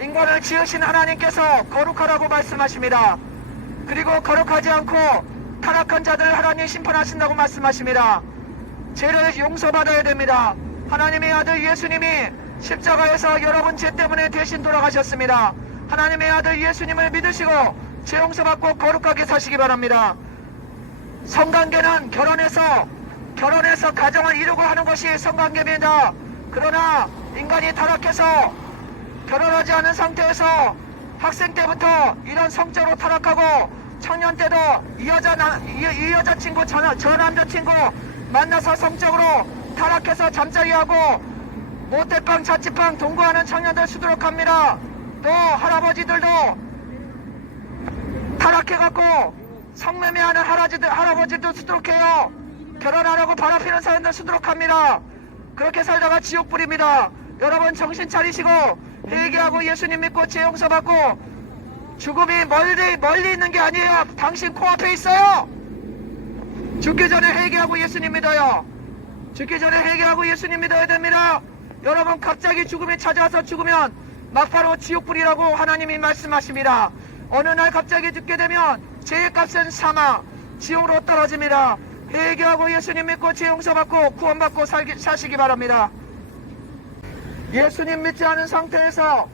인간을 지으신 하나님께서 거룩하라고 말씀하십니다. 그리고 거룩하지 않고 타락한 자들 하나님 심판하신다고 말씀하십니다. 죄를 용서받아야 됩니다. 하나님의 아들 예수님이 십자가에서 여러분 죄 때문에 대신 돌아가셨습니다. 하나님의 아들 예수님을 믿으시고 죄 용서받고 거룩하게 사시기 바랍니다. 성관계는 결혼해서 가정을 이루고 하는 것이 성관계입니다. 그러나 인간이 타락해서 결혼하지 않은 상태에서 학생 때부터 이런 성적으로 타락하고 청년 때도 이 여자친구 저 남자친구 만나서 성적으로 타락해서 잠자리하고 모태방 자취방 동거하는 청년들 수두룩합니다. 또 할아버지들도 타락해갖고 성매매하는 할아버지도 수두룩해요. 결혼하라고 바람피는 사람들 수두룩합니다. 그렇게 살다가 지옥 뿌립니다. 여러분 정신 차리시고 회개하고 예수님 믿고 죄 용서받고 죽음이 멀리 있는 게 아니에요. 당신 코앞에 있어요. 죽기 전에 회개하고 예수님 믿어요. 죽기 전에 회개하고 예수님 믿어야 됩니다. 여러분 갑자기 죽음이 찾아와서 죽으면 막바로 지옥불이라고 하나님이 말씀하십니다. 어느 날 갑자기 죽게 되면 죄의 값은 사망, 지옥으로 떨어집니다. 회개하고 예수님 믿고 죄 용서받고 구원받고 사시기 바랍니다. 예수님 믿지 않은 상태에서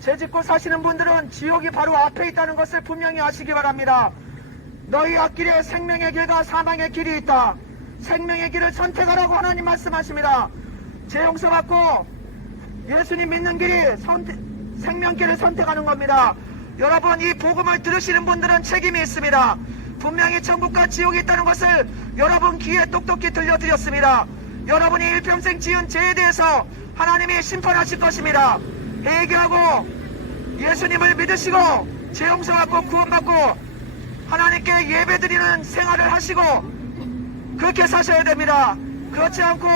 죄 짓고 사시는 분들은 지옥이 바로 앞에 있다는 것을 분명히 아시기 바랍니다. 너희 앞길에 생명의 길과 사망의 길이 있다. 생명의 길을 선택하라고 하나님 말씀하십니다. 죄 용서받고 예수님 믿는 길이 생명길을 선택하는 겁니다. 여러분 이 복음을 들으시는 분들은 책임이 있습니다. 분명히 천국과 지옥이 있다는 것을 여러분 귀에 똑똑히 들려드렸습니다. 여러분이 일평생 지은 죄에 대해서 하나님이 심판하실 것입니다. 회개하고 예수님을 믿으시고 죄 용서받고 구원받고 하나님께 예배드리는 생활을 하시고 그렇게 사셔야 됩니다. 그렇지 않고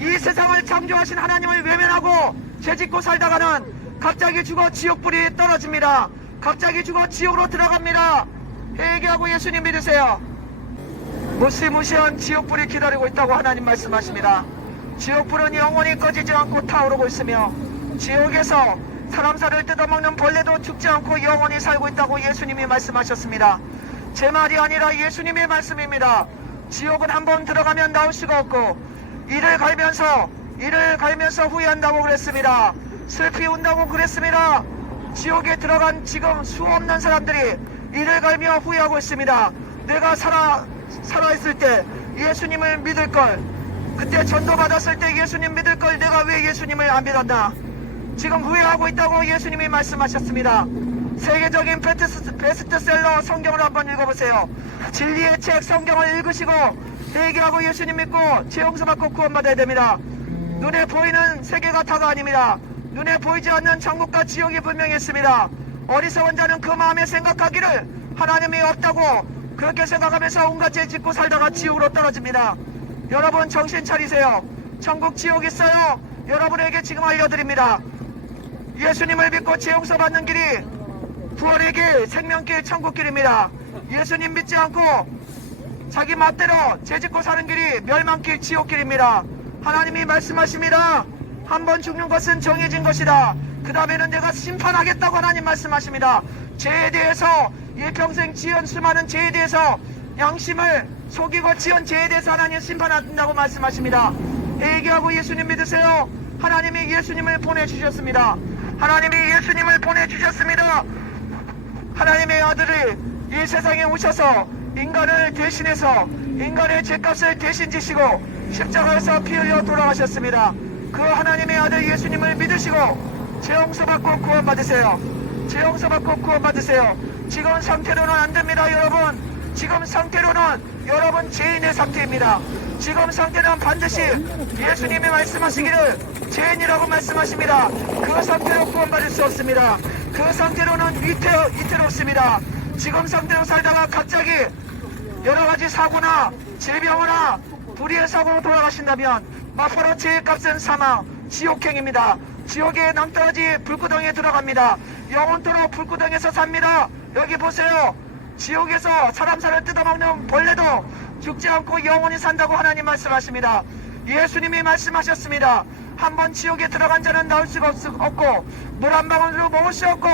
이 세상을 창조하신 하나님을 외면하고 죄짓고 살다가는 갑자기 죽어 지옥불이 떨어집니다. 갑자기 죽어 지옥으로 들어갑니다. 회개하고 예수님 믿으세요. 무시무시한 지옥불이 기다리고 있다고 하나님 말씀하십니다. 지옥불은 영원히 꺼지지 않고 타오르고 있으며 지옥에서 사람 살을 뜯어먹는 벌레도 죽지 않고 영원히 살고 있다고 예수님이 말씀하셨습니다. 제 말이 아니라 예수님의 말씀입니다. 지옥은 한번 들어가면 나올 수가 없고 이를 갈면서 후회한다고 그랬습니다. 슬피 운다고 그랬습니다. 지옥에 들어간 지금 수없는 사람들이 이를 갈며 후회하고 있습니다. 내가 살아있을 때 예수님을 믿을걸, 그때 전도받았을 때 예수님 믿을걸 내가 왜 예수님을 안 믿었나. 지금 후회하고 있다고 예수님이 말씀하셨습니다. 세계적인 베스트셀러 성경을 한번 읽어보세요. 진리의 책 성경을 읽으시고 회개하고 예수님 믿고 죄 용서받고 구원받아야 됩니다. 눈에 보이는 세계가 다가 아닙니다. 눈에 보이지 않는 천국과 지옥이 분명히 있습니다. 어리석은 자는 그 마음에 생각하기를 하나님이 없다고 그렇게 생각하면서 온갖 죄 짓고 살다가 지옥으로 떨어집니다. 여러분 정신 차리세요. 천국 지옥 있어요. 여러분에게 지금 알려드립니다. 예수님을 믿고 죄 용서받는 길이 구원의 길, 생명길, 천국길입니다. 예수님 믿지 않고 자기 맘대로 죄 짓고 사는 길이 멸망길, 지옥길입니다. 하나님이 말씀하십니다. 한번 죽는 것은 정해진 것이다. 그 다음에는 내가 심판하겠다고 하나님 말씀하십니다. 죄에 대해서 일평생 지은 수많은 죄에 대해서 양심을 속이고 지은 죄에 대해서 하나님 심판한다고 말씀하십니다. 회개하고 예수님 믿으세요. 하나님이 예수님을 보내주셨습니다. 하나님이 예수님을 보내주셨습니다. 하나님의 아들이 이 세상에 오셔서 인간을 대신해서 인간의 죄값을 대신 지시고 십자가에서 피 흘려 돌아가셨습니다. 그 하나님의 아들 예수님을 믿으시고 죄 용서받고 구원받으세요. 죄 용서받고 구원받으세요. 지금 상태로는 안됩니다. 여러분 지금 상태로는 여러분 죄인의 상태입니다. 지금 상태는 반드시 예수님이 말씀하시기를 죄인이라고 말씀하십니다. 그 상태로 구원받을 수 없습니다. 그 상태로는 위태롭습니다. 지금 상태로 살다가 갑자기 여러가지 사고나 질병이나 불의의 사고로 돌아가신다면 막바로 죄의 값은 사망, 지옥행입니다. 지옥의 낭떠러지 불구덩이에 들어갑니다. 영원토록 불구덩이에서 삽니다. 여기 보세요. 지옥에서 사람 살을 뜯어먹는 벌레도 죽지 않고 영원히 산다고 하나님 말씀하십니다. 예수님이 말씀하셨습니다. 한 번 지옥에 들어간 자는 나올 수가 없고 물 한 방울로 먹을 수 없고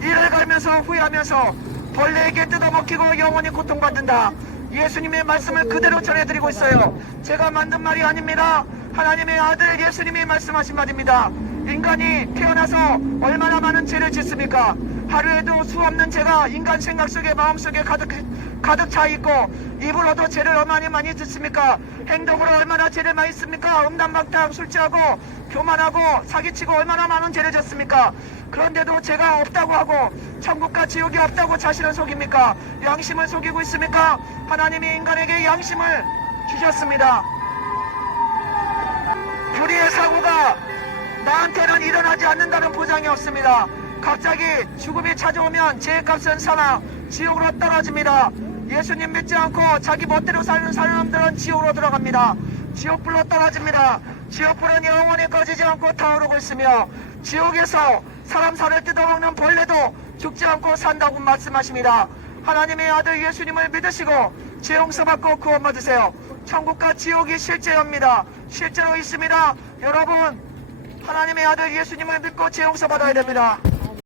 이를 갈면서 후회하면서 벌레에게 뜯어먹히고 영원히 고통받는다. 예수님의 말씀을 그대로 전해드리고 있어요. 제가 만든 말이 아닙니다. 하나님의 아들 예수님이 말씀하신 말입니다. 인간이 태어나서 얼마나 많은 죄를 짓습니까? 하루에도 수없는 죄가 인간 생각 속에 마음속에 가득 차 있고 입으로도 죄를 얼마나 많이 짓습니까? 행동으로 얼마나 죄를 많이 씁니까? 음란방탕, 술 취하고 교만하고 사기치고 얼마나 많은 죄를 졌습니까? 그런데도 죄가 없다고 하고 천국과 지옥이 없다고 자신을 속입니까? 양심을 속이고 있습니까? 하나님이 인간에게 양심을 주셨습니다. 불의의 사고가 나한테는 일어나지 않는다는 보장이 없습니다. 갑자기 죽음이 찾아오면 죄값은 사나 지옥으로 떨어집니다. 예수님 믿지 않고 자기 멋대로 사는 사람들은 지옥으로 들어갑니다. 지옥불로 떨어집니다. 지옥불은 영원히 꺼지지 않고 타오르고 있으며 지옥에서 사람 살을 뜯어먹는 벌레도 죽지 않고 산다고 말씀하십니다. 하나님의 아들 예수님을 믿으시고 죄 용서받고 구원 받으세요. 천국과 지옥이 실제입니다. 실제로 있습니다. 여러분 하나님의 아들 예수님을 믿고 죄 용서 받아야 됩니다.